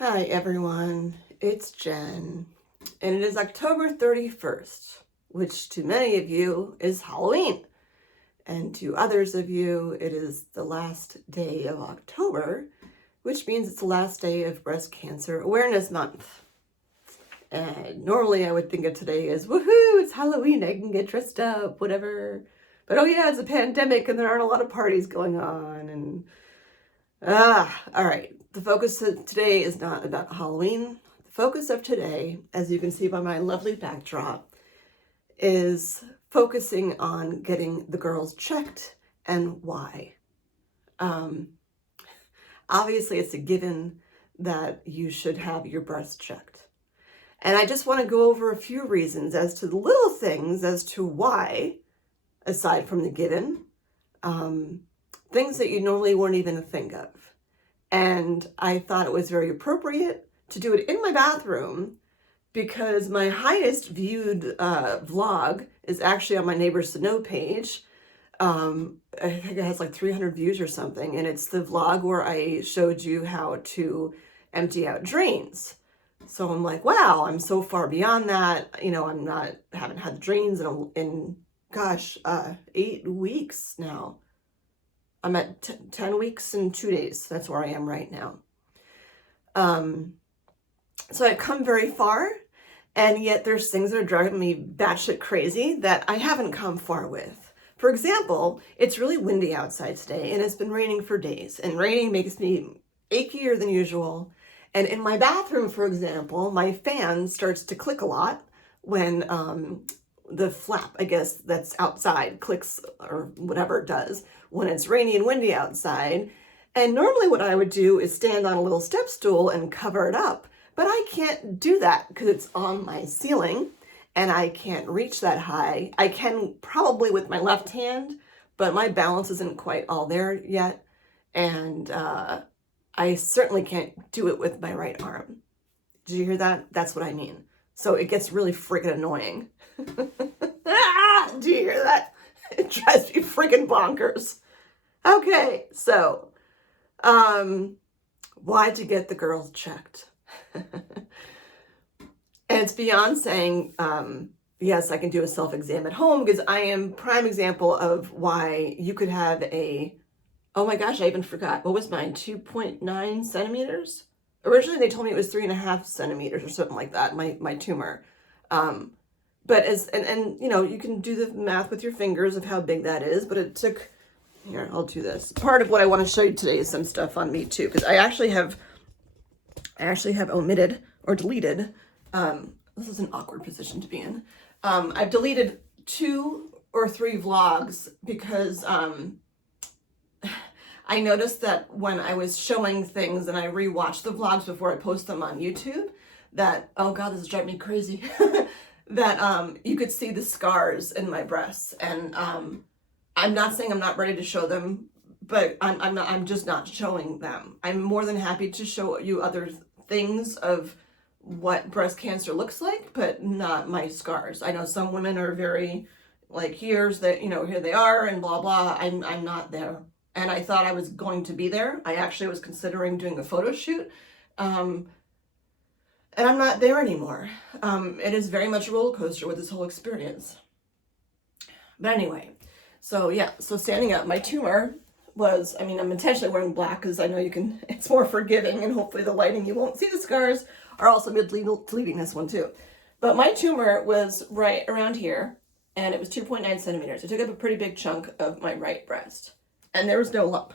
Hi everyone, it's Jen, and it is October 31st, which to many of you is Halloween, and to others of you it is the last day of October, which means it's the last day of Breast Cancer Awareness Month. And normally I would think of today as, woohoo, it's Halloween, I can get dressed up, whatever. But oh yeah, it's a pandemic and there aren't a lot of parties going on, and all right. The focus of today is not about Halloween. The focus of today, as you can see by my lovely backdrop, is focusing on getting the girls checked and why. Obviously, it's a given that you should have your breasts checked. And I just want to go over a few reasons as to the little things as to why, aside from the given, things that you normally wouldn't even think of. And I thought it was very appropriate to do it in my bathroom because my highest viewed vlog is actually on my Neighbors to Know page. I think it has like 300 views or something. And it's the vlog where I showed you how to empty out drains. So I'm like, wow, I'm so far beyond that. You know, haven't had drains in 8 weeks now. I'm at 10 weeks and 2 days. That's where I am right now. So I've come very far, and yet there's things that are driving me batshit crazy that I haven't come far with. For example, it's really windy outside today, and it's been raining for days, and raining makes me achier than usual. And in my bathroom, for example, my fan starts to click a lot when the flap, I guess, that's outside clicks or whatever it does when it's rainy and windy outside. And normally what I would do is stand on a little step stool and cover it up, but I can't do that because it's on my ceiling and I can't reach that high. I can probably with my left hand, but my balance isn't quite all there yet. And I certainly can't do it with my right arm. Did you hear that? That's what I mean. So it gets really freaking annoying. Do you hear that? It drives me freaking bonkers. Okay, so why to get the girls checked? And it's beyond saying, yes, I can do a self-exam at home because I am prime example of why you could have oh my gosh, I even forgot. What was mine? 2.9 centimeters? Originally, they told me it was 3.5 centimeters or something like that, my tumor. But and you know, you can do the math with your fingers of how big that is, but it took, here, I'll do this. Part of what I want to show you today is some stuff on me too, because I actually have omitted or deleted, this is an awkward position to be in. I've deleted 2 or 3 vlogs because I noticed that when I was showing things and I rewatched the vlogs before I post them on YouTube, that, oh God, this is driving me crazy, that you could see the scars in my breasts. And I'm not saying I'm not ready to show them, but I'm just not showing them. I'm more than happy to show you other things of what breast cancer looks like, but not my scars. I know some women are very like, here's that, you know, here they are and blah, blah. I'm not there. And I thought I was going to be there. I actually was considering doing a photo shoot. And I'm not there anymore. It is very much a roller coaster with this whole experience. But anyway, so yeah, so standing up, my tumor was, I mean, I'm intentionally wearing black because I know you can, it's more forgiving and hopefully the lighting, you won't see the scars. Are also deleting this one too. But my tumor was right around here and it was 2.9 centimeters. It took up a pretty big chunk of my right breast. And there was no lump.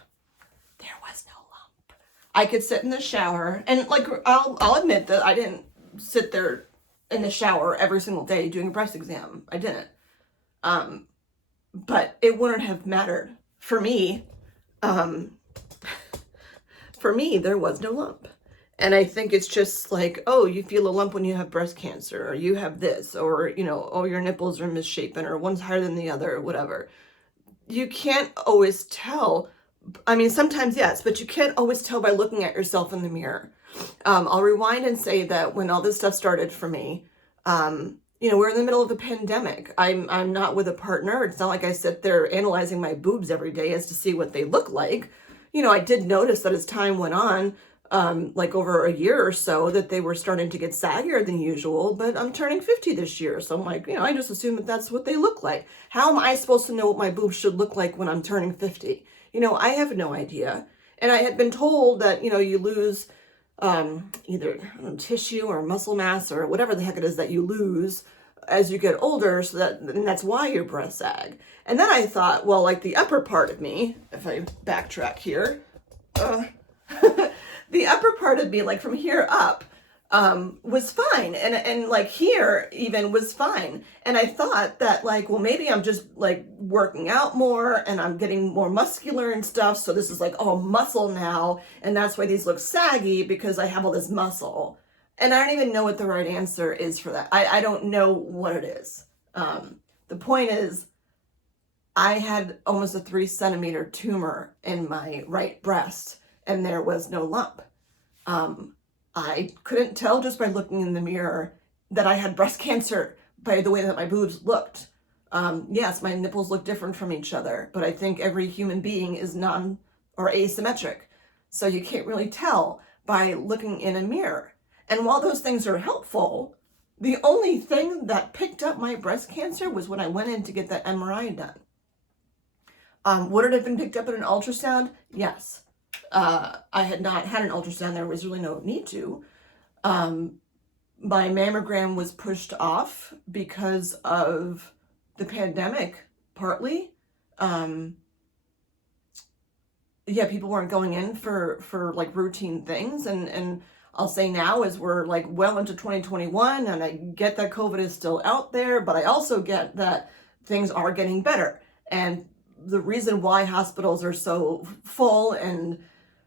There was no lump. I could sit in the shower, and like I'll admit that I didn't sit there in the shower every single day doing a breast exam. I didn't. But it wouldn't have mattered for me. For me, there was no lump. And I think it's just like, oh, you feel a lump when you have breast cancer, or you have this, or, you know, oh, your nipples are misshapen, or one's higher than the other, or whatever. You can't always tell. I mean, sometimes yes, but you can't always tell by looking at yourself in the mirror. I'll rewind and say that when all this stuff started for me, you know, we're in the middle of a pandemic. I'm not with a partner. It's not like I sit there analyzing my boobs every day as to see what they look like. You know, I did notice that as time went on, like over a year or so, that they were starting to get saggier than usual, but I'm turning 50 this year. So I'm like, I just assume that that's what they look like. How am I supposed to know what my boobs should look like when I'm turning 50? I have no idea. And I had been told that, you lose either tissue or muscle mass or whatever the heck it is that you lose as you get older, and that's why your breasts sag. And then I thought, well, like the upper part of me, if I backtrack here, the upper part of me, like from here up, was fine. And like here even was fine. And I thought that like, well, maybe I'm just like working out more and I'm getting more muscular and stuff. So this is like all muscle now. And that's why these look saggy, because I have all this muscle. And I don't even know what the right answer is for that. I don't know what it is. The point is, I had almost a 3-centimeter tumor in my right breast, and there was no lump. I couldn't tell just by looking in the mirror that I had breast cancer by the way that my boobs looked. Yes, my nipples look different from each other, but I think every human being is or asymmetric. So you can't really tell by looking in a mirror. And while those things are helpful, the only thing that picked up my breast cancer was when I went in to get that MRI done. Would it have been picked up in an ultrasound? Yes. I had not had an ultrasound. There was really no need to. My mammogram was pushed off because of the pandemic, partly. People weren't going in for like routine things. And I'll say now, as we're like well into 2021, and I get that COVID is still out there, but I also get that things are getting better. And the reason why hospitals are so full and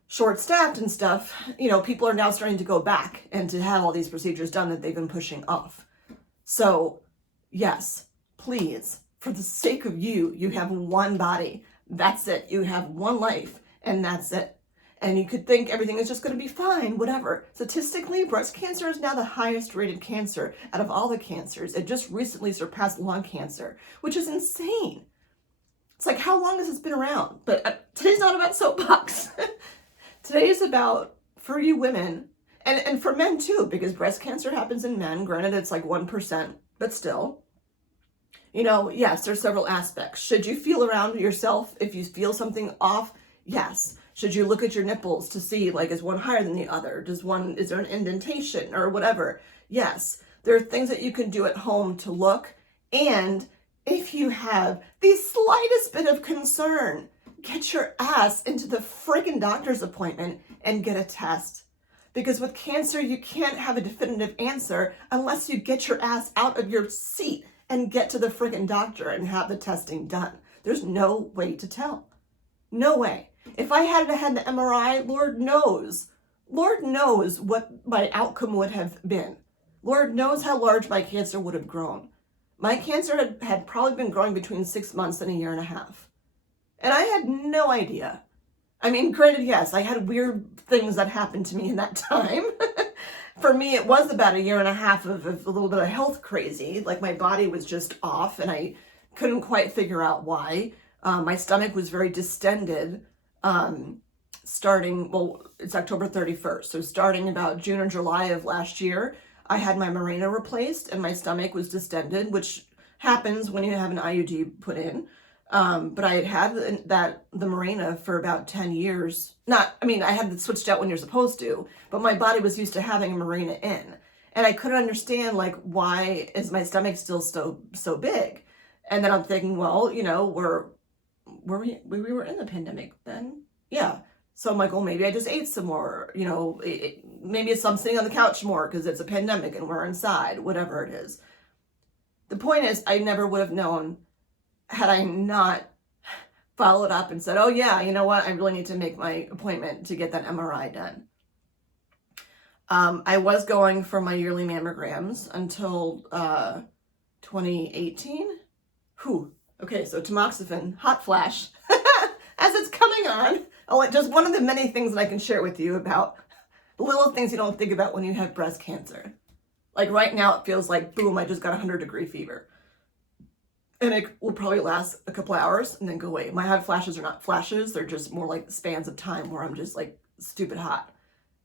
short-staffed and stuff, people are now starting to go back and to have all these procedures done that they've been pushing off. So yes, please, for the sake of you have one body. That's it. You have one life, and that's it. And you could think everything is just going to be fine, whatever. Statistically, breast cancer is now the highest rated cancer out of all the cancers. It just recently surpassed lung cancer, which is insane. It's like, how long has this been around? But today's not about soapbox. Today is about, for you women, and for men too, because breast cancer happens in men. Granted, it's like 1%, but still. Yes, there's several aspects. Should you feel around yourself if you feel something off? Yes. Should you look at your nipples to see, like, is one higher than the other? Is there an indentation or whatever? Yes. There are things that you can do at home to look. And if you have the slightest bit of concern, get your ass into the friggin' doctor's appointment and get a test. Because with cancer, you can't have a definitive answer unless you get your ass out of your seat and get to the friggin' doctor and have the testing done. There's no way to tell. No way. If I had the MRI, Lord knows what my outcome would have been. Lord knows how large my cancer would have grown. My cancer had probably been growing between 6 months and a year and a half. And I had no idea. I mean, granted, yes, I had weird things that happened to me in that time. For me, it was about a year and a half of a little bit of health crazy. Like my body was just off and I couldn't quite figure out why. My stomach was very distended. It's October 31st. So starting about June or July of last year, I had my Mirena replaced and my stomach was distended, which happens when you have an IUD put in. But I had the Mirena for about 10 years. I had it switched out when you're supposed to, but my body was used to having a Mirena in. And I couldn't understand, like, why is my stomach still so big? And then I'm thinking, well, we were in the pandemic then. Yeah. So I'm like, well, maybe I just ate some more, maybe I'm sitting on the couch more because it's a pandemic and we're inside, whatever it is. The point is, I never would have known had I not followed up and said, oh yeah, you know what? I really need to make my appointment to get that MRI done. I was going for my yearly mammograms until 2018. Okay, so tamoxifen, hot flash, as it's coming on. Just one of the many things that I can share with you about the little things you don't think about when you have breast cancer. Like right now, it feels like, boom, I just got 100-degree fever. And it will probably last a couple hours and then go away. My hot flashes are not flashes. They're just more like spans of time where I'm just like stupid hot.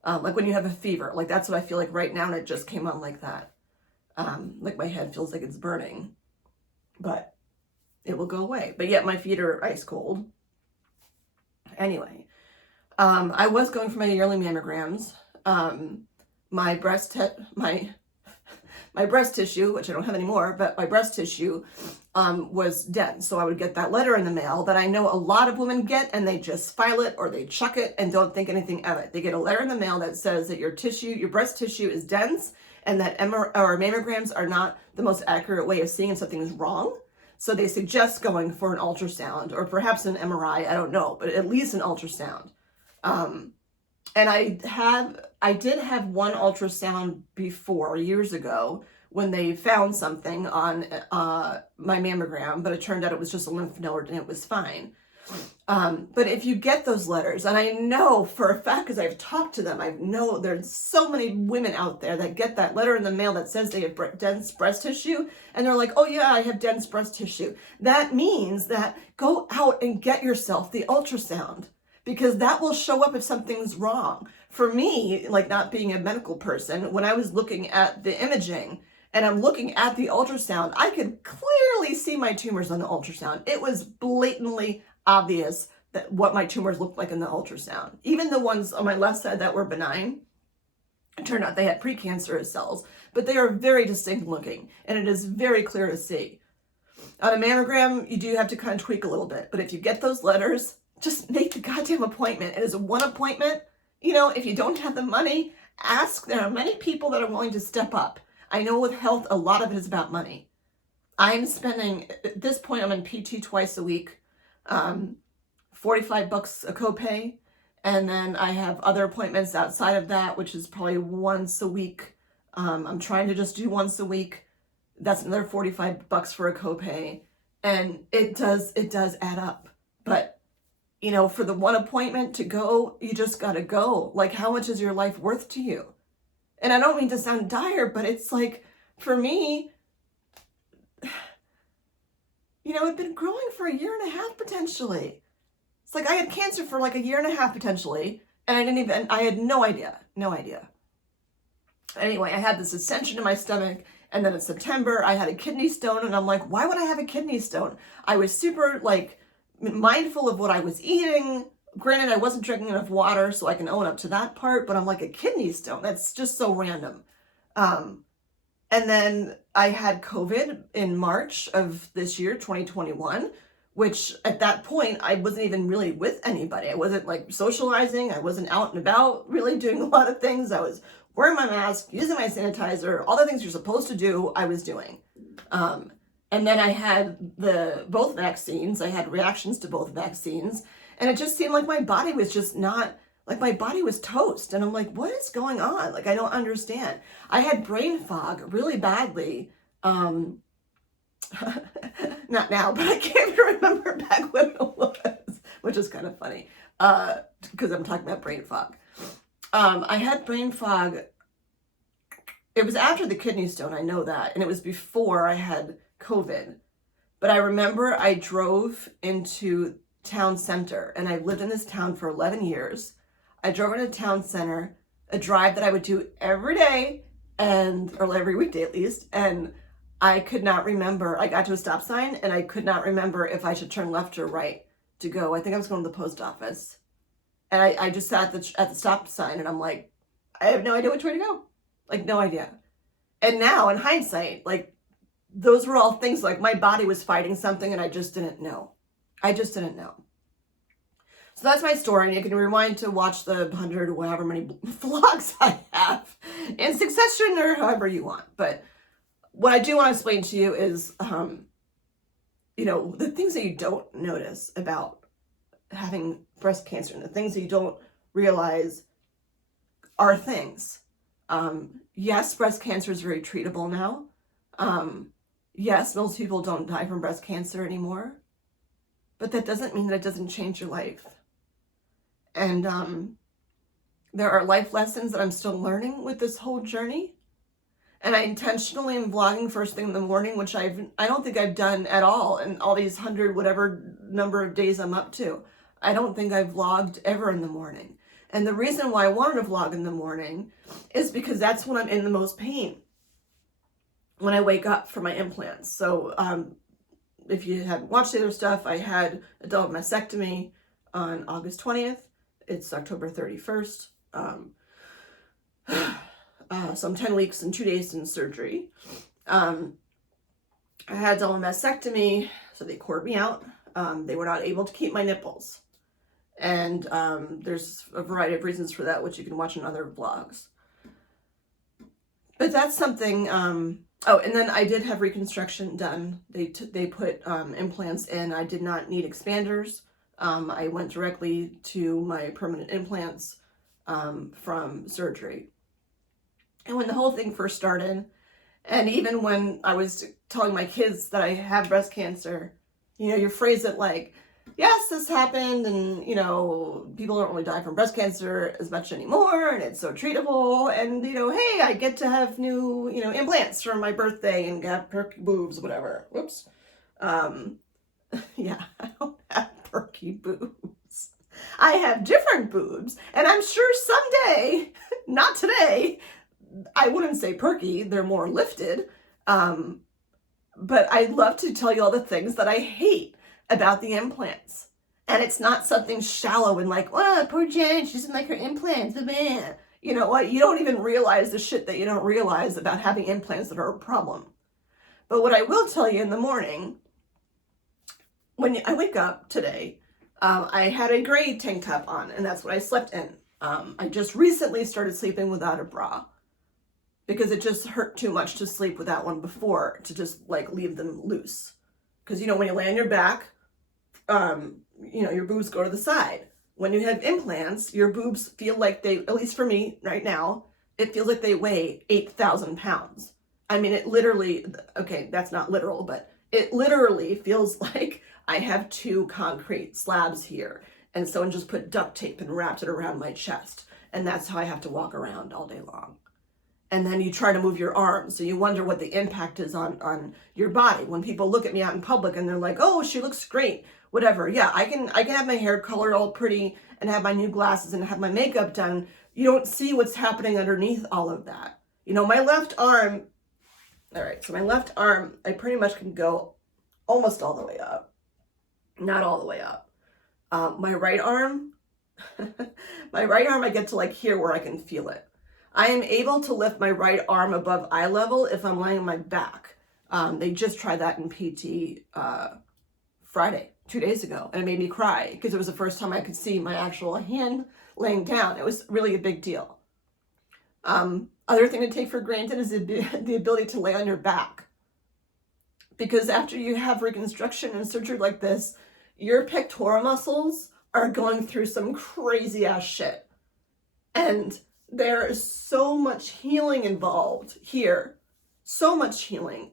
Like when you have a fever, like that's what I feel like right now, and it just came on like that. Like my head feels like it's burning, but it will go away. But yet my feet are ice cold. Anyway, I was going for my yearly mammograms. My breast tissue, which I don't have anymore, but my breast tissue was dense. So I would get that letter in the mail that I know a lot of women get, and they just file it or they chuck it and don't think anything of it. They get a letter in the mail that says that your breast tissue is dense, and that mammograms are not the most accurate way of seeing if something is wrong. So they suggest going for an ultrasound or perhaps an MRI. I don't know, but at least an ultrasound. And I did have one ultrasound before, years ago, when they found something on my mammogram, but it turned out it was just a lymph node and it was fine. But if you get those letters, and I know for a fact, because I've talked to them, I know there's so many women out there that get that letter in the mail that says they have dense breast tissue, and they're like, oh yeah, I have dense breast tissue. That means that go out and get yourself the ultrasound, because that will show up if something's wrong. For me, like not being a medical person, when I was looking at the imaging and I'm looking at the ultrasound, I could clearly see my tumors on the ultrasound. It was blatantly obvious that what my tumors looked like in the ultrasound. Even the ones on my left side that were benign, it turned out they had precancerous cells, but they are very distinct looking, and it is very clear to see. On a mammogram, you do have to kind of tweak a little bit, but if you get those letters, just make the goddamn appointment. It is one appointment. You know, if you don't have the money, ask. There are many people that are willing to step up. I know with health, a lot of it is about money. I'm spending, at this point, I'm in PT twice a week, $45 a copay. And then I have other appointments outside of that, which is probably once a week. I'm trying to just do once a week. That's another $45 for a copay. And it does add up. But you know, for the one appointment to go, you just got to go. Like, how much is your life worth to you? And I don't mean to sound dire, but it's like, for me, you know, it'd been growing for a year and a half potentially. It's like I had cancer for like a year and a half potentially, and I had no idea. Anyway, I had this ascension in my stomach, and then in September, I had a kidney stone, and I'm like, why would I have a kidney stone? I was super, like, mindful of what I was eating. Granted, I wasn't drinking enough water, so I can own up to that part, but I'm like, a kidney stone, that's just so random. And then I had COVID in March of this year, 2021, which at that point, I wasn't even really with anybody. I wasn't like socializing. I wasn't out and about really doing a lot of things. I was wearing my mask, using my sanitizer, all the things you're supposed to do, I was doing. And then I had both vaccines. I had reactions to both vaccines. And it just seemed like my body was just not, like my body was toast. And I'm like, what is going on? Like, I don't understand. I had brain fog really badly. Not now, but I can't even remember back when it was, which is kind of funny because I'm talking about brain fog. I had brain fog. It was after the kidney stone, I know that. And it was before I had COVID. But I remember I drove into town center, and I lived in this town for 11 years. I drove into town center, a drive that I would do every day, or every weekday at least, and I could not remember. I got to a stop sign, and I could not remember if I should turn left or right to go. I think I was going to the post office. And I just sat at the stop sign, and I'm like, I have no idea which way to go. Like, no idea. And now, in hindsight, like, those were all things like my body was fighting something, and I just didn't know. So that's my story, and you can rewind to watch the 100 or however many vlogs I have in succession or however you want. But what I do want to explain to you is, you know, the things that you don't notice about having breast cancer and the things that you don't realize are things. Yes, breast cancer is very treatable now. Yes, most people don't die from breast cancer anymore. But that doesn't mean that it doesn't change your life. And there are life lessons that I'm still learning with this whole journey. And I intentionally am vlogging first thing in the morning, which I don't think I've done at all in all these 100 whatever number of days I'm up to. I don't think I've vlogged ever in the morning. And the reason why I wanted to vlog in the morning is because that's when I'm in the most pain, when I wake up for my implants. So if you haven't watched the other stuff, I had a double mastectomy on August 20th. It's October 31st. So I'm 10 weeks and 2 days in surgery. I had double mastectomy, so they cored me out. They were not able to keep my nipples. And there's a variety of reasons for that, which you can watch in other vlogs. But that's something, oh, and then I did have reconstruction done. They put implants in. I did not need expanders. I went directly to my permanent implants from surgery. And when the whole thing first started, and even when I was telling my kids that I have breast cancer, you know, you phrase it like, yes, this happened, and, you know, people don't really die from breast cancer as much anymore, and it's so treatable, and, you know, hey, I get to have new, you know, implants for my birthday and have perky boobs, whatever. Whoops. Yeah, I don't have perky boobs. I have different boobs, and I'm sure someday, not today, I wouldn't say perky, they're more lifted, but I'd love to tell you all the things that I hate about the implants. And it's not something shallow and like, oh, poor Jen, she doesn't like her implants. You know what? You don't even realize the shit that you don't realize about having implants that are a problem. But what I will tell you in the morning, when I wake up today, I had a gray tank top on, and that's what I slept in. I just recently started sleeping without a bra because it just hurt too much to sleep without one before, to just like leave them loose. Because, you know, when you lay on your back, you know, your boobs go to the side. When you have implants, your boobs feel like they, at least for me right now, it feels like they weigh 8,000 pounds. I mean, it literally, okay, that's not literal, but it literally feels like I have 2 concrete slabs here. And someone just put duct tape and wrapped it around my chest. And that's how I have to walk around all day long. And then you try to move your arms, so you wonder what the impact is on your body. When people look at me out in public and they're like, oh, she looks great, whatever. Yeah, I can have my hair colored all pretty and have my new glasses and have my makeup done. You don't see what's happening underneath all of that. You know, my left arm, all right, so my left arm, I pretty much can go almost all the way up. Not all the way up. My right arm, I get to like here where I can feel it. I am able to lift my right arm above eye level if I'm laying on my back. They just tried that in PT Friday, 2 days ago, and it made me cry because it was the first time I could see my actual hand laying down. It was really a big deal. Other thing to take for granted is the ability to lay on your back. Because after you have reconstruction and surgery like this, your pectoral muscles are going through some crazy ass shit. And there is so much healing involved here, so much healing,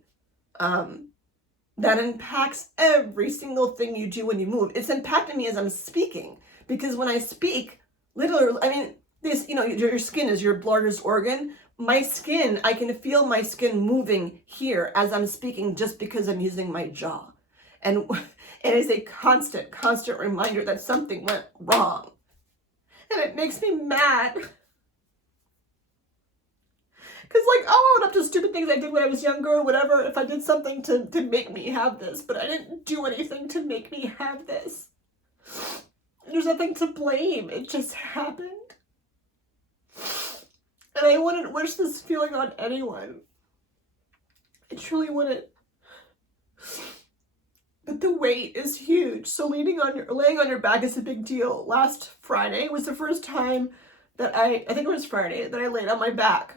that impacts every single thing you do when you move. It's impacting me as I'm speaking, because when I speak, literally, I mean, this, you know, your skin is your largest organ. My skin, I can feel my skin moving here as I'm speaking just because I'm using my jaw. And it is a constant reminder that something went wrong. And it makes me mad. Because, like, I'll own up to stupid things I did when I was younger or whatever, if I did something to make me have this, but I didn't do anything to make me have this. There's nothing to blame. It just happened. And I wouldn't wish this feeling on anyone. I truly wouldn't. But the weight is huge. So laying on your back is a big deal. Last Friday was the first time that I think it was Friday, that I laid on my back.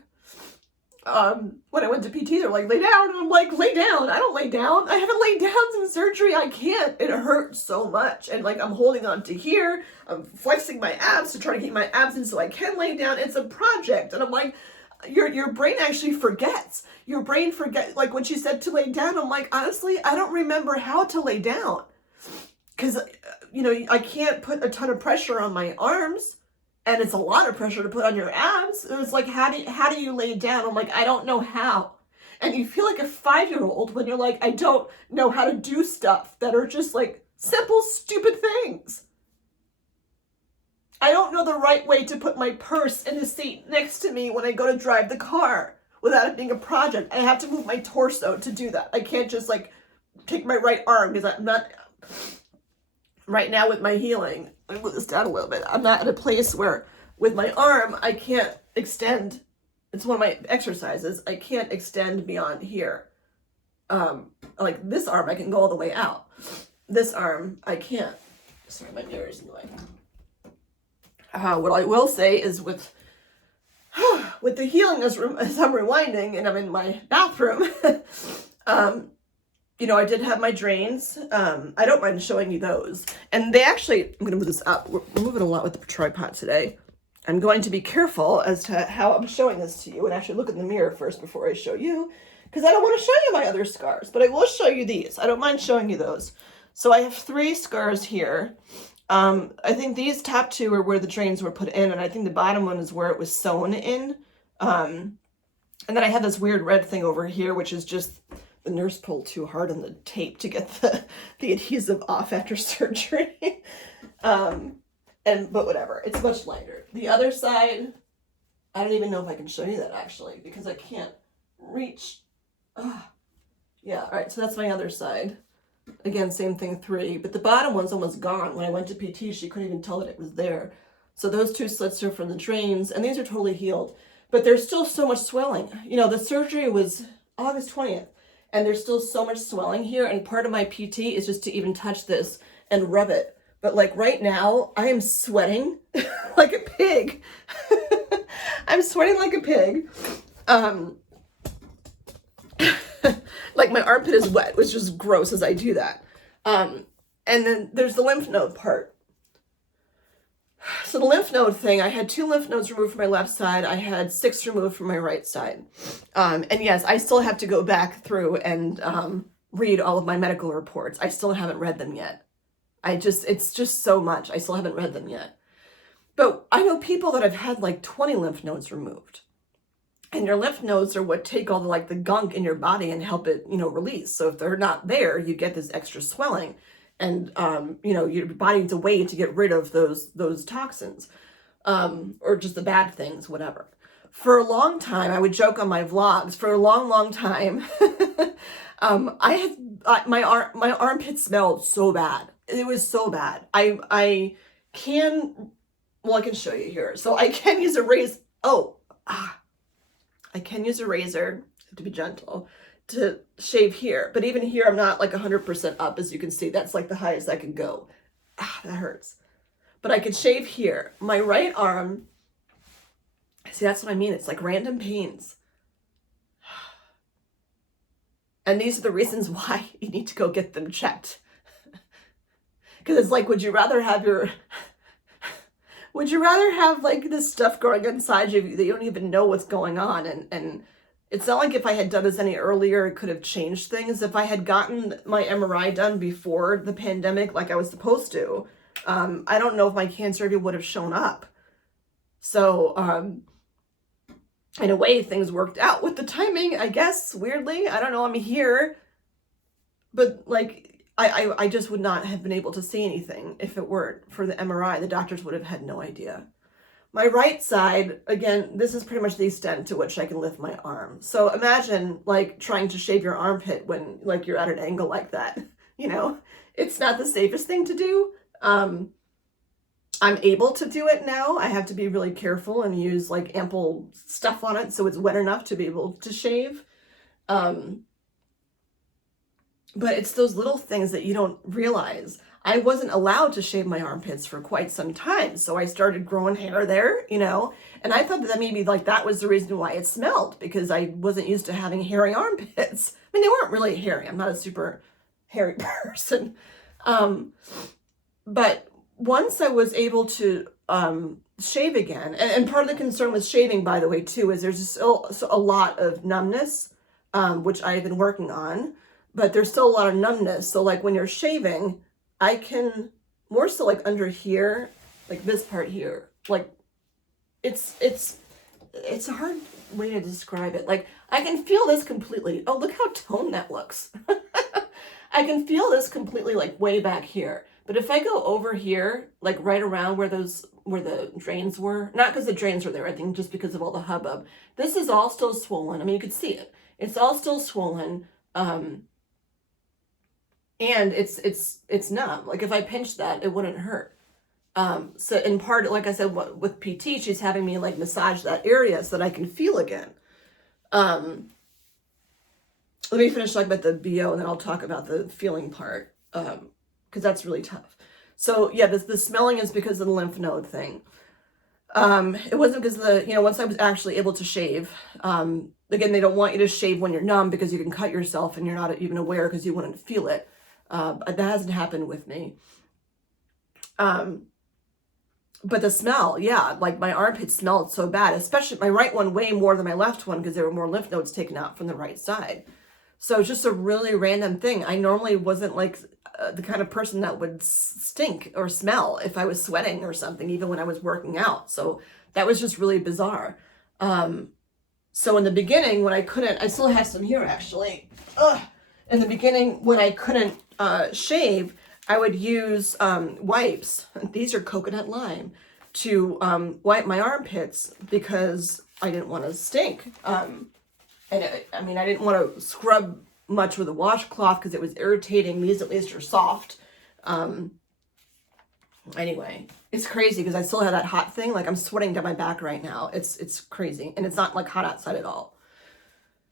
When I went to PT, they're like, lay down. And I'm like, lay down. I don't lay down. I haven't laid down since surgery. I can't. It hurts so much. And like, I'm holding on to here. I'm flexing my abs to try to keep my abs in so I can lay down. It's a project. And I'm like, your brain actually forgets. Your brain forgets. Like when she said to lay down, I'm like, honestly, I don't remember how to lay down. Because, you know, I can't put a ton of pressure on my arms. And it's a lot of pressure to put on your abs. It was like, how do you lay down? I'm like, I don't know how. And you feel like a 5-year-old when you're like, I don't know how to do stuff that are just like simple, stupid things. I don't know the right way to put my purse in the seat next to me when I go to drive the car without it being a project. I have to move my torso to do that. I can't just like take my right arm because I'm not, right now with my healing, let me move this down a little bit. I'm not at a place where with my arm, I can't extend. It's one of my exercises. I can't extend beyond here. Like this arm, I can go all the way out. This arm, I can't. Sorry, my mirror is in the way. What I will say is with the healing as I'm rewinding and I'm in my bathroom, you know, I did have my drains. I don't mind showing you those. And they actually, I'm going to move this up. We're moving a lot with the tripod today. I'm going to be careful as to how I'm showing this to you and actually look in the mirror first before I show you, because I don't want to show you my other scars, but I will show you these. I don't mind showing you those. So I have 3 scars here. I think these top 2 are where the drains were put in, and I think the bottom one is where it was sewn in. And then I have this weird red thing over here, which is just the nurse pulled too hard on the tape to get the adhesive off after surgery. But whatever, it's much lighter. The other side, I don't even know if I can show you that actually, because I can't reach. Yeah, all right, so that's my other side. Again, same thing, 3, but the bottom one's almost gone. When I went to PT, she couldn't even tell that it was there. So those 2 slits are from the drains, and these are totally healed, but there's still so much swelling. You know, the surgery was August 20th, and there's still so much swelling here, and part of my PT is just to even touch this and rub it. But like right now, I am sweating like a pig. I'm sweating like a pig. Like my armpit is wet, which is gross as I do that. And then there's the lymph node part. So the lymph node thing, I had 2 lymph nodes removed from my left side. I had 6 removed from my right side. And yes, I still have to go back through and read all of my medical reports. I still haven't read them yet. It's just so much. I still haven't read them yet. But I know people that have had like 20 lymph nodes removed. And your lymph nodes are what take all the gunk in your body and help it, you know, release. So if they're not there, you get this extra swelling, and you know, your body needs a way to get rid of those toxins, or just the bad things, whatever. For a long time, I would joke on my vlogs. For a long time, my armpit smelled so bad. It was so bad. I can show you here. So I can use a razor. I can use a razor, to be gentle, to shave here. But even here, I'm not like 100% up, as you can see. That's like the highest I can go. That hurts. But I could shave here. My right arm, see, that's what I mean. It's like random pains. And these are the reasons why you need to go get them checked. Because it's like, would you rather have like this stuff growing inside you that you don't even know what's going on? And it's not like if I had done this any earlier, it could have changed things. If I had gotten my MRI done before the pandemic, like I was supposed to, I don't know if my cancer even would have shown up. So, in a way, things worked out with the timing, I guess, weirdly. I don't know, I'm here. But like, I just would not have been able to see anything if it weren't for the MRI. The doctors would have had no idea. My right side, again, this is pretty much the extent to which I can lift my arm. So imagine like trying to shave your armpit when like you're at an angle like that. You know, it's not the safest thing to do. I'm able to do it now. I have to be really careful and use like ample stuff on it so it's wet enough to be able to shave. But it's those little things that you don't realize. I wasn't allowed to shave my armpits for quite some time, so I started growing hair there, you know, and I thought that maybe like that was the reason why it smelled, because I wasn't used to having hairy armpits. I mean, they weren't really hairy. I'm not a super hairy person. But once I was able to shave again, and part of the concern with shaving, by the way, too, is there's still a lot of numbness, which I've been working on. But there's still a lot of numbness. So like when you're shaving, I can more so like under here, like this part here, like it's a hard way to describe it. Like I can feel this completely. Oh, look how toned that looks. I can feel this completely like way back here. But if I go over here, like right around where the drains were, not because the drains were there, I think just because of all the hubbub, this is all still swollen. I mean, you could see it. It's all still swollen. And it's numb. Like if I pinched that, it wouldn't hurt. So in part, like I said, with PT, she's having me like massage that area so that I can feel again. Let me finish talking about the BO and then I'll talk about the feeling part. Because that's really tough. So yeah, the smelling is because of the lymph node thing. It wasn't because of the, once I was actually able to shave, again, they don't want you to shave when you're numb because you can cut yourself and you're not even aware because you wouldn't feel it. That hasn't happened with me. But the smell, yeah, like my armpits smelled so bad, especially my right one way more than my left one because there were more lymph nodes taken out from the right side. So it's just a really random thing. I normally wasn't like the kind of person that would stink or smell if I was sweating or something, even when I was working out. So that was just really bizarre. So in the beginning when I couldn't, I still have some here actually. In the beginning when I couldn't shave, I would use wipes. These are coconut lime to wipe my armpits because I didn't want to stink. And I didn't want to scrub much with a washcloth because it was irritating. These at least are soft. Anyway, it's crazy because I still have that hot thing. Like I'm sweating down my back right now. It's crazy. And it's not like hot outside at all.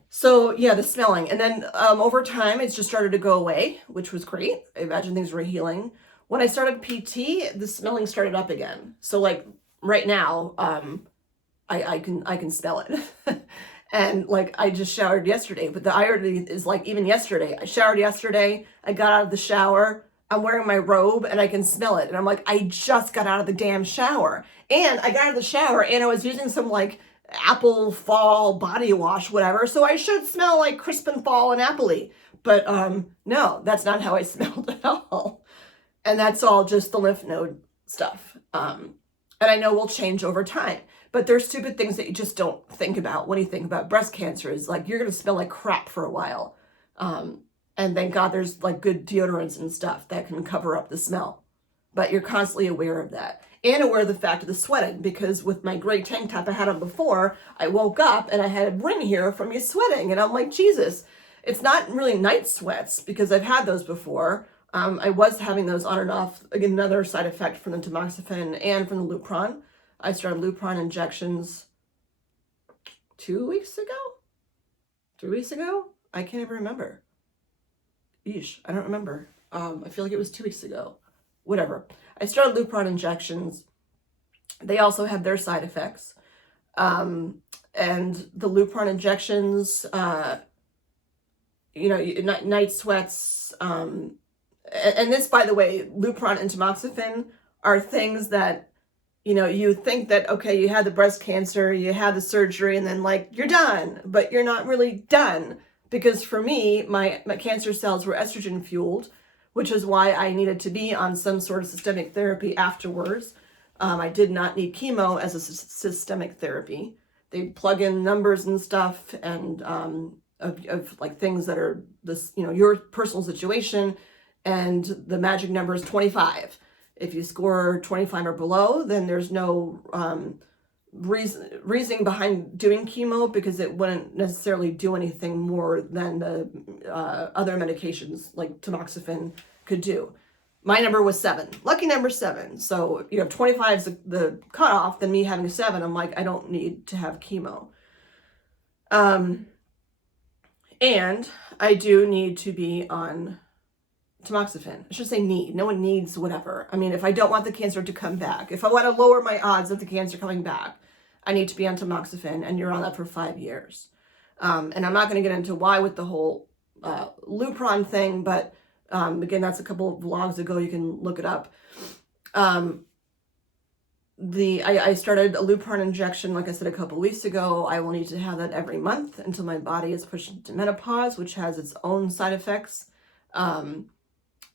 So yeah, the smelling. And then over time, it's just started to go away, which was great. I imagine things were healing. When I started PT, the smelling started up again. So like right now, I can smell it. And like I just showered yesterday, but the irony is like even yesterday, I showered yesterday, I got out of the shower, I'm wearing my robe and I can smell it. And I'm like, I just got out of the damn shower. And I got out of the shower and I was using some like apple fall body wash, whatever. So I should smell like crisp and fall and appley. But no, that's not how I smelled at all. And that's all just the lymph node stuff. And I know will change over time. But there's stupid things that you just don't think about when you think about breast cancer. Is like you're going to smell like crap for a while. And thank God there's like good deodorants and stuff that can cover up the smell. But you're constantly aware of that. And aware of the fact of the sweating. Because with my gray tank top I had on before, I woke up and I had a ring here from me sweating. And I'm like, Jesus, it's not really night sweats because I've had those before. I was having those on and off. Again, another side effect from the tamoxifen and from the Lupron. I started Lupron injections 2 weeks ago? 3 weeks ago? I can't even remember. Yeesh, I don't remember. I feel like it was 2 weeks ago. Whatever. I started Lupron injections. They also have their side effects. And the Lupron injections, night sweats. And this, by the way, Lupron and tamoxifen are things that you think that, okay, you had the breast cancer, you had the surgery, and then like, you're done, but you're not really done. Because for me, my cancer cells were estrogen fueled, which is why I needed to be on some sort of systemic therapy afterwards. I did not need chemo as a systemic therapy. They plug in numbers and stuff and of like things that are this, your personal situation, and the magic number is 25. If you score 25 or below, then there's no reasoning behind doing chemo because it wouldn't necessarily do anything more than the other medications like tamoxifen could do. My number was 7, lucky number 7. So, 25 is the cutoff, then me having a 7, I'm like, I don't need to have chemo. And I do need to be on tamoxifen. I should say need. No one needs whatever. I mean, if I don't want the cancer to come back, if I want to lower my odds of the cancer coming back, I need to be on tamoxifen, and you're on that for 5 years. And I'm not going to get into why with the whole Lupron thing, but again, that's a couple of vlogs ago. You can look it up. I started a Lupron injection, like I said, a couple of weeks ago. I will need to have that every month until my body is pushed into menopause, which has its own side effects.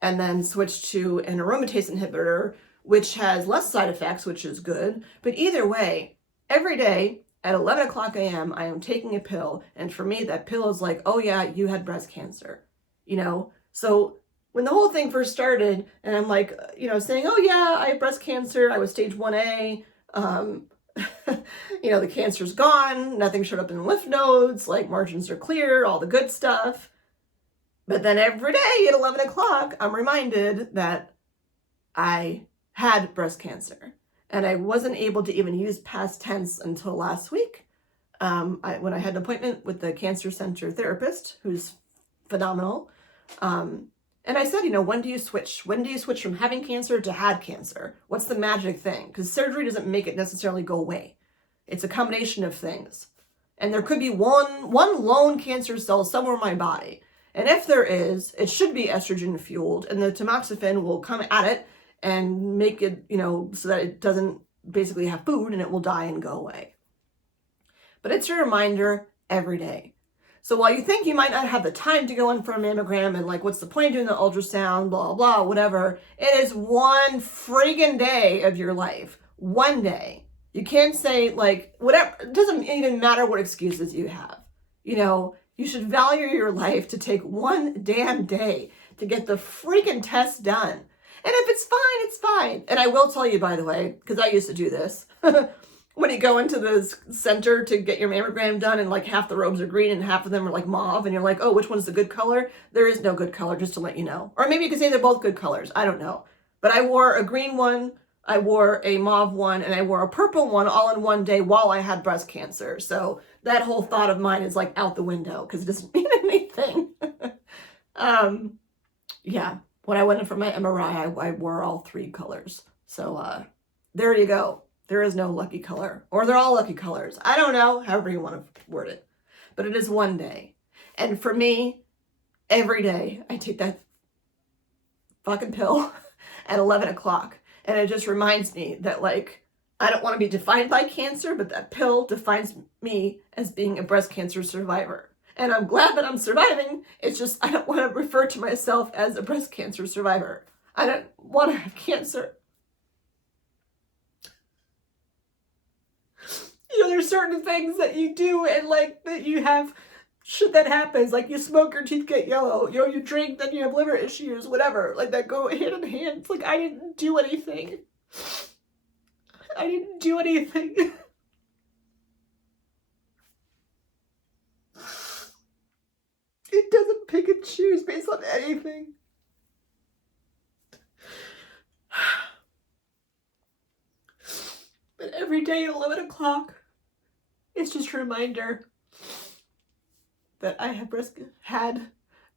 And then switch to an aromatase inhibitor, which has less side effects, which is good. But either way, every day at 11 o'clock a.m., I am taking a pill. And for me, that pill is like, oh yeah, you had breast cancer, So when the whole thing first started, and I'm like, you know, saying, oh yeah, I have breast cancer, I was stage 1A, you know, the cancer's gone, nothing showed up in the lymph nodes, like margins are clear, all the good stuff. But then every day at 11 o'clock, I'm reminded that I had breast cancer. And I wasn't able to even use past tense until last week, when I had an appointment with the cancer center therapist, who's phenomenal. And I said, you know, when do you switch? When do you switch from having cancer to had cancer? What's the magic thing? Because surgery doesn't make it necessarily go away. It's a combination of things. And there could be one lone cancer cell somewhere in my body. And if there is, it should be estrogen fueled, and the tamoxifen will come at it and make it, you know, so that it doesn't basically have food and it will die and go away. But it's a reminder every day. So while you think you might not have the time to go in for a mammogram and like, what's the point of doing the ultrasound, blah, blah, whatever, it is one friggin' day of your life. One day. You can't say like, whatever, it doesn't even matter what excuses you have. You know, you should value your life to take one damn day to get the freaking test done. And if it's fine, it's fine. And I will tell you, by the way, because I used to do this, when you go into the center to get your mammogram done and like half the robes are green and half of them are like mauve and you're like, oh, which one's the good color? There is no good color, just to let you know. Or maybe you could say they're both good colors. I don't know. But I wore a green one, I wore a mauve one, and I wore a purple one all in one day while I had breast cancer. So that whole thought of mine is like out the window because it doesn't mean anything. Yeah, when I went in for my MRI, I wore all three colors. So there you go. There is no lucky color, or they're all lucky colors. I don't know, however you want to word it. But it is one day. And for me, every day I take that fucking pill at 11 o'clock. And it just reminds me that, like, I don't want to be defined by cancer, but that pill defines me as being a breast cancer survivor. And I'm glad that I'm surviving. It's just I don't want to refer to myself as a breast cancer survivor. I don't want to have cancer. You know, there's certain things that you do and like that you have shit that happens. Like you smoke, your teeth get yellow. You know, you drink, then you have liver issues, whatever. Like that go hand in hand. It's like I didn't do anything. I didn't do anything. It doesn't pick and choose based on anything. But every day at 11 o'clock, it's just a reminder that I have had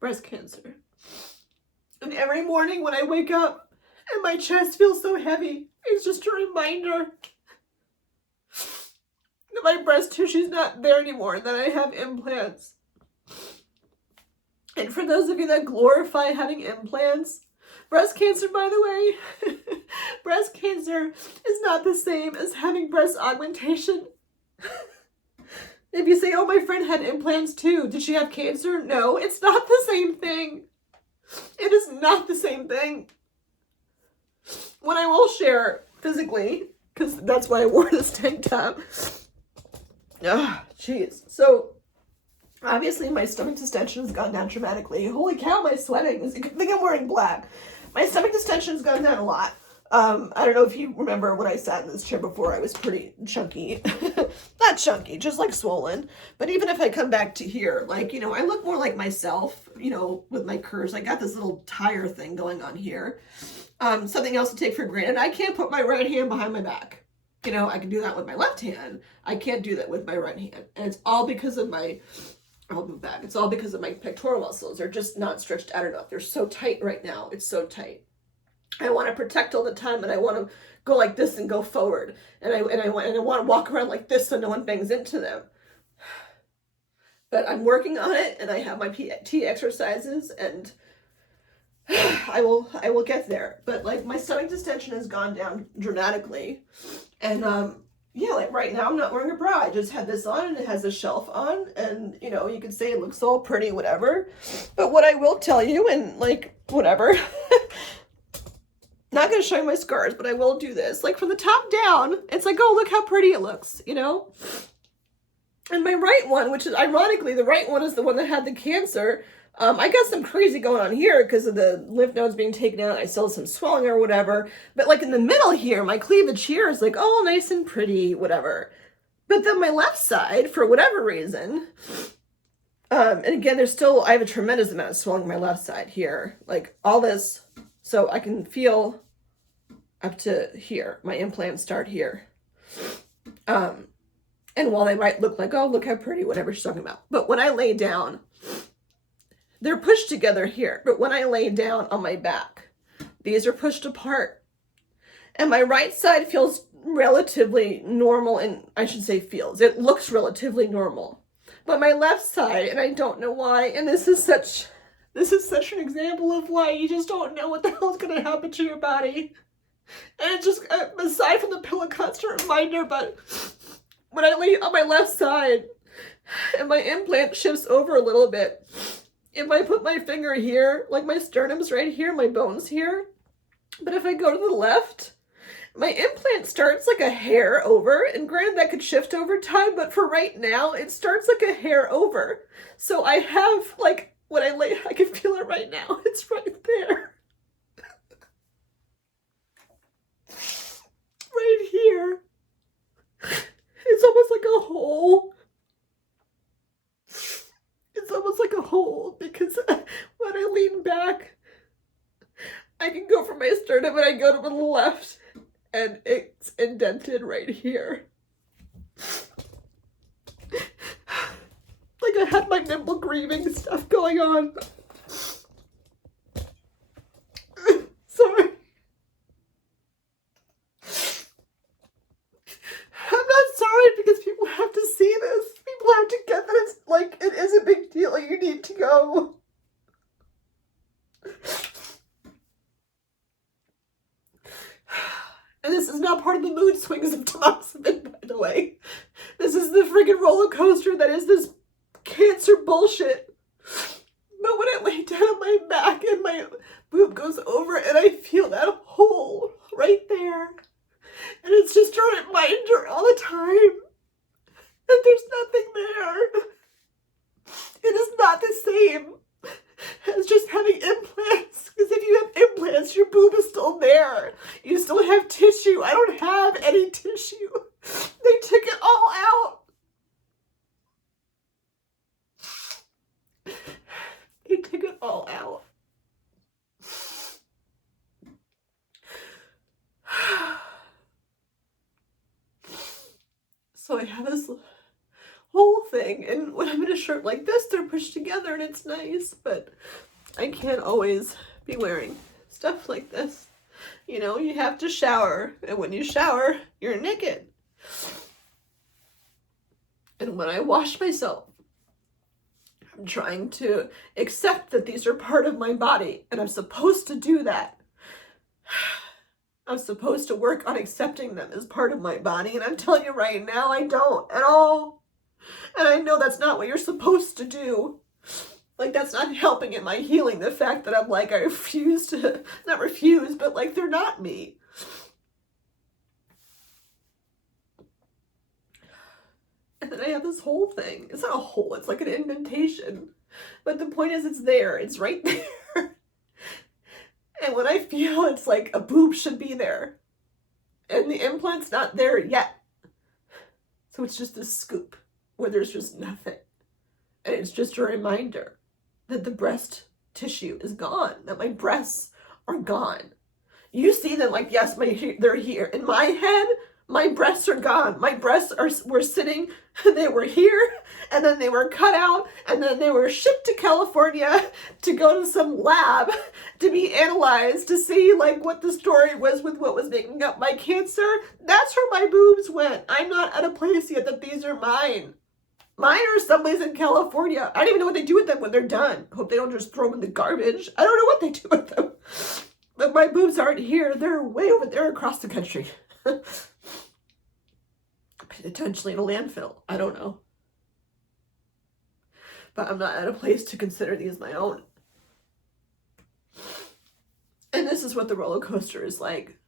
breast cancer. And every morning when I wake up and my chest feels so heavy, it's just a reminder that my breast tissue's not there anymore, that I have implants. And for those of you that glorify having implants, breast cancer, by the way, breast cancer is not the same as having breast augmentation. If you say, oh, my friend had implants too, did she have cancer? No, it's not the same thing. It is not the same thing. What I will share physically, because that's why I wore this tank top. Ah, jeez. So, obviously my stomach distension has gone down dramatically. Holy cow, my sweating. You can think I'm wearing black. My stomach distension has gone down a lot. I don't know if you remember when I sat in this chair before, I was pretty chunky. Not chunky, just like swollen. But even if I come back to here, like, you know, I look more like myself, you know, with my curves. I got this little tire thing going on here. Something else to take for granted. I can't put my right hand behind my back. You know, I can do that with my left hand. I can't do that with my right hand. And it's all because of my, I'll move back. It's all because of my pectoral muscles. They're just not stretched out enough. They're so tight right now. It's so tight. I want to protect all the time, and I want to go like this and go forward. And I want to walk around like this so no one bangs into them. But I'm working on it, and I have my PT exercises, and I will get there. But like my stomach distension has gone down dramatically, and yeah, like right now I'm not wearing a bra. I just had this on, and it has a shelf on, and you know, you could say it looks all pretty, whatever. But what I will tell you, and like whatever. Not going to show you my scars, but I will do this. Like from the top down, it's like, oh, look how pretty it looks, you know? And my right one, which is ironically, the right one is the one that had the cancer. I got some crazy going on here because of the lymph nodes being taken out. I still have some swelling or whatever. But like in the middle here, my cleavage here is like, oh, nice and pretty, whatever. But then my left side, for whatever reason, and again, I have a tremendous amount of swelling on my left side here. Like all this, so I can feel up to here. My implants start here. And while they might look like, oh, look how pretty, whatever she's talking about. But when I lay down, they're pushed together here. But when I lay down on my back, these are pushed apart. And my right side feels relatively normal, and I should say feels. It looks relatively normal. But my left side, and I don't know why, and this is such an example of why you just don't know what the hell's going to happen to your body. And it's just, aside from the pill, a constant reminder, but when I lay on my left side and my implant shifts over a little bit, if I put my finger here, like my sternum's right here, my bone's here, but if I go to the left, my implant starts like a hair over, and granted that could shift over time, but for right now, it starts like a hair over. So I have, like, when I lay, I can feel it right now. It's right there. Right here. It's almost like a hole. It's almost like a hole because when I lean back, I can go from my sternum and I go to the left and it's indented right here. Like I had my nipple grieving stuff going on. Sorry. I'm not sorry because people have to see this. People have to get that it's like, it is a big deal. You need to go. And this is not part of the mood swings of tamoxifen, by the way. This is the friggin' roller coaster that is this cancer bullshit. But when I lay down on my back and my boob goes over and I feel that hole right there. And it's just a reminder all the time that there's nothing there. It is not the same as just having implants. Because if you have implants, your boob is still there. You still have tissue. I don't have any tissue. They took it all out. They took it all out. So I have this whole thing, and when I'm in a shirt like this, they're pushed together and it's nice, but I can't always be wearing stuff like this. You know, you have to shower, and when you shower, you're naked. And when I wash myself, I'm trying to accept that these are part of my body, and I'm supposed to do that. I'm supposed to work on accepting them as part of my body, and I'm telling you right now, I don't at all. And I know that's not what you're supposed to do. Like, that's not helping in my healing, the fact that I'm like, I refuse to, not refuse, but like, they're not me. And then I have this whole thing. It's not a hole, it's like an indentation. But the point is, it's there. It's right there. And when I feel it's like a boob should be there. And the implant's not there yet. So it's just this scoop where there's just nothing. And it's just a reminder that the breast tissue is gone, that my breasts are gone. You see them like, yes, they're here. In my head, my breasts are gone. My breasts were sitting, they were here, and then they were cut out, and then they were shipped to California to go to some lab to be analyzed to see like what the story was with what was making up my cancer. That's where my boobs went. I'm not at a place yet that these are mine. Mine are someplace in California. I don't even know what they do with them when they're done. Hope they don't just throw them in the garbage. I don't know what they do with them. But my boobs aren't here. They're way over there across the country. Potentially in a landfill. I don't know. But I'm not at a place to consider these my own. And this is what the roller coaster is like.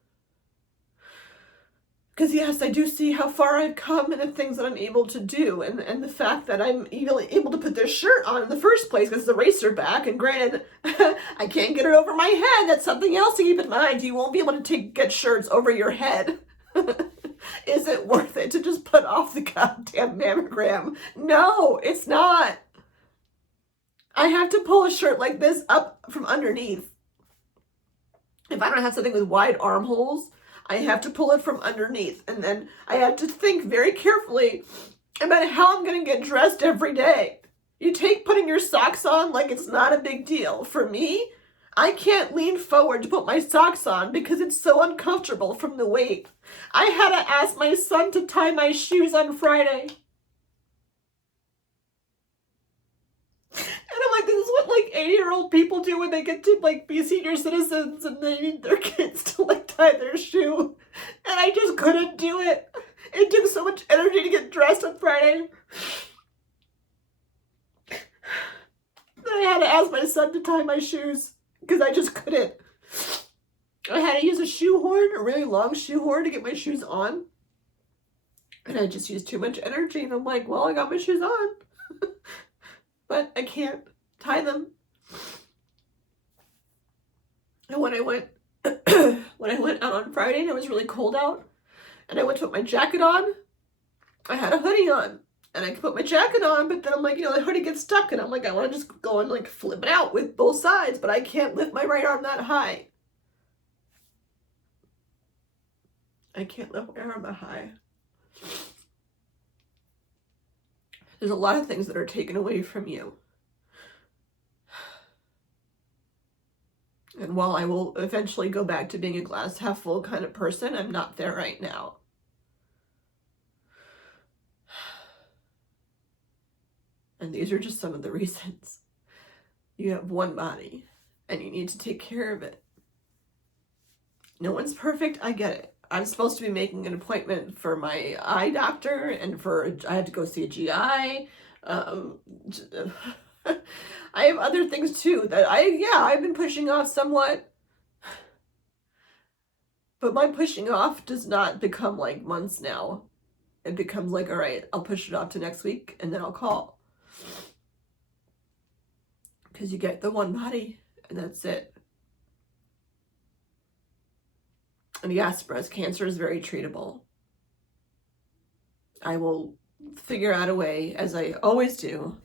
Because yes, I do see how far I've come and the things that I'm able to do, and the fact that I'm even able to put this shirt on in the first place because it's a racer back, and granted, I can't get it over my head. That's something else to keep in mind. You won't be able to get shirts over your head. Is it worth it to just put off the goddamn mammogram? No, it's not. I have to pull a shirt like this up from underneath. If I don't have something with wide armholes, I have to pull it from underneath. And then I have to think very carefully about how I'm going to get dressed every day. You take putting your socks on like it's not a big deal. For me, I can't lean forward to put my socks on because it's so uncomfortable from the weight. I had to ask my son to tie my shoes on Friday. And I'm like, this is what like 80-year-old people do when they get to like be senior citizens and they need their kids to like tie their shoe. And I just couldn't do it. It took so much energy to get dressed on Friday. Then I had to ask my son to tie my shoes because I just couldn't. I had to use a shoehorn, a really long shoehorn to get my shoes on. And I just used too much energy. And I'm like, well, I got my shoes on. But I can't tie them. And when I went out on Friday and it was really cold out, and I went to put my jacket on, I had a hoodie on. And I could put my jacket on, but then I'm like, the hoodie gets stuck, and I'm like, I want to just go and like flip it out with both sides, but I can't lift my right arm that high. I can't lift my arm that high. There's a lot of things that are taken away from you. And while I will eventually go back to being a glass half full kind of person, I'm not there right now. And these are just some of the reasons. You have one body, and you need to take care of it. No one's perfect, I get it. I'm supposed to be making an appointment for my eye doctor, and I have to go see a GI. I have other things too that I've been pushing off somewhat. But my pushing off does not become like months now. It becomes like, all right, I'll push it off to next week, and then I'll call. Because you get the one body, and that's it. And yes, breast cancer is very treatable. I will figure out a way, as I always do,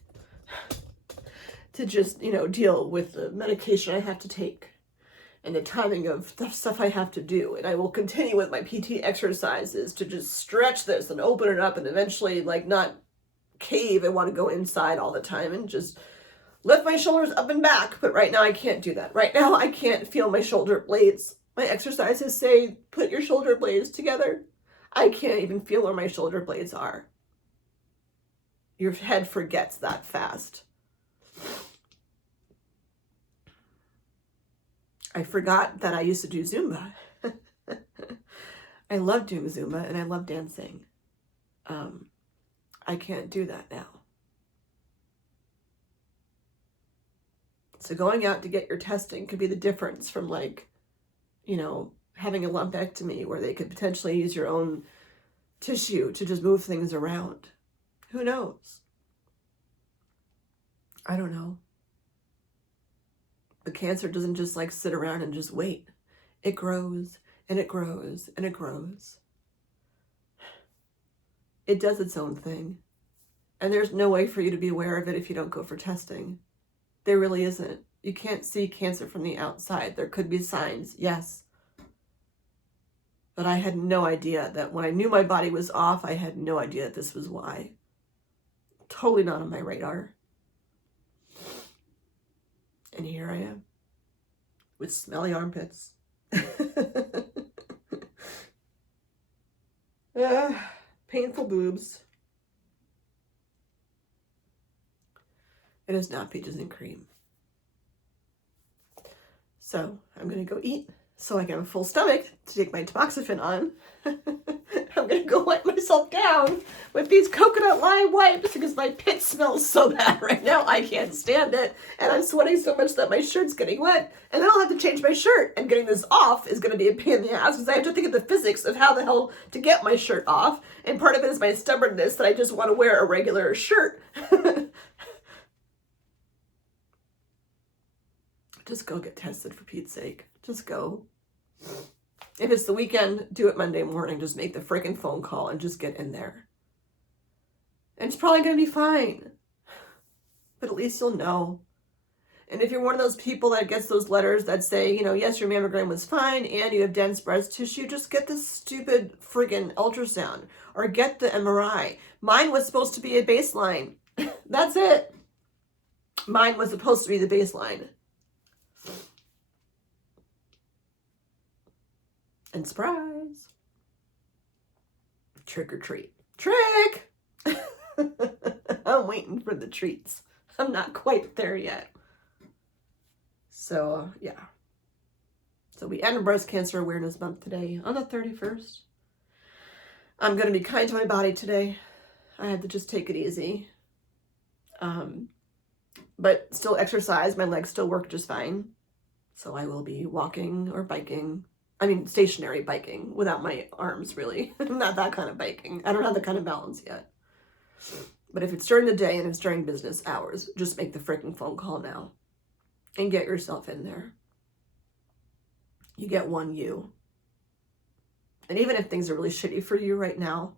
to just, deal with the medication I have to take and the timing of the stuff I have to do. And I will continue with my PT exercises to just stretch this and open it up and eventually like not cave and want to go inside all the time and just lift my shoulders up and back. But right now I can't do that. Right now I can't feel my shoulder blades. My exercises say, put your shoulder blades together. I can't even feel where my shoulder blades are. Your head forgets that fast. I forgot that I used to do Zumba. I love doing Zumba and I love dancing. I can't do that now. So going out to get your testing could be the difference from like, having a lumpectomy where they could potentially use your own tissue to just move things around. Who knows? I don't know. But cancer doesn't just like sit around and just wait. It grows and it grows and it grows. It does its own thing. And there's no way for you to be aware of it if you don't go for testing. There really isn't. You can't see cancer from the outside. There could be signs, yes. But I had no idea that when I knew my body was off, I had no idea that this was why. Totally not on my radar. And here I am with smelly armpits. Painful boobs. It is not peaches and cream. So I'm going to go eat so I can have a full stomach to take my tamoxifen on. I'm going to go wipe myself down with these coconut lime wipes because my pit smells so bad right now. I can't stand it. And I'm sweating so much that my shirt's getting wet. And then I'll have to change my shirt. And getting this off is going to be a pain in the ass because I have to think of the physics of how the hell to get my shirt off. And part of it is my stubbornness that I just want to wear a regular shirt. Just go get tested, for Pete's sake. Just go. If it's the weekend, do it Monday morning. Just make the freaking phone call and just get in there. And it's probably going to be fine. But at least you'll know. And if you're one of those people that gets those letters that say, you know, yes, your mammogram was fine and you have dense breast tissue, just get the stupid friggin' ultrasound or get the MRI. Mine was supposed to be a baseline. That's it. Mine was supposed to be the baseline. And surprise. Trick or treat. Trick! I'm waiting for the treats. I'm not quite there yet. So, yeah. So we end Breast Cancer Awareness Month today on the 31st. I'm going to be kind to my body today. I have to just take it easy. But still exercise. My legs still work just fine. So I will be walking or biking. I mean, stationary biking without my arms, really. Not that kind of biking. I don't have that kind of balance yet. But if it's during the day and it's during business hours, just make the freaking phone call now and get yourself in there. You get one you. And even if things are really shitty for you right now,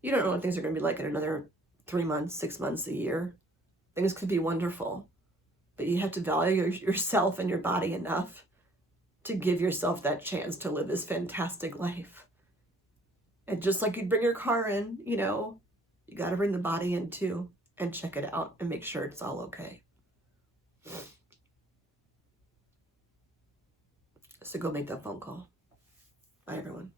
you don't know what things are going to be like in another 3 months, 6 months, a year. Things could be wonderful. But you have to value yourself and your body enough to give yourself that chance to live this fantastic life. And just like you'd bring your car in, you know, you got to bring the body in too and check it out and make sure it's all okay. So go make that phone call. Bye, everyone.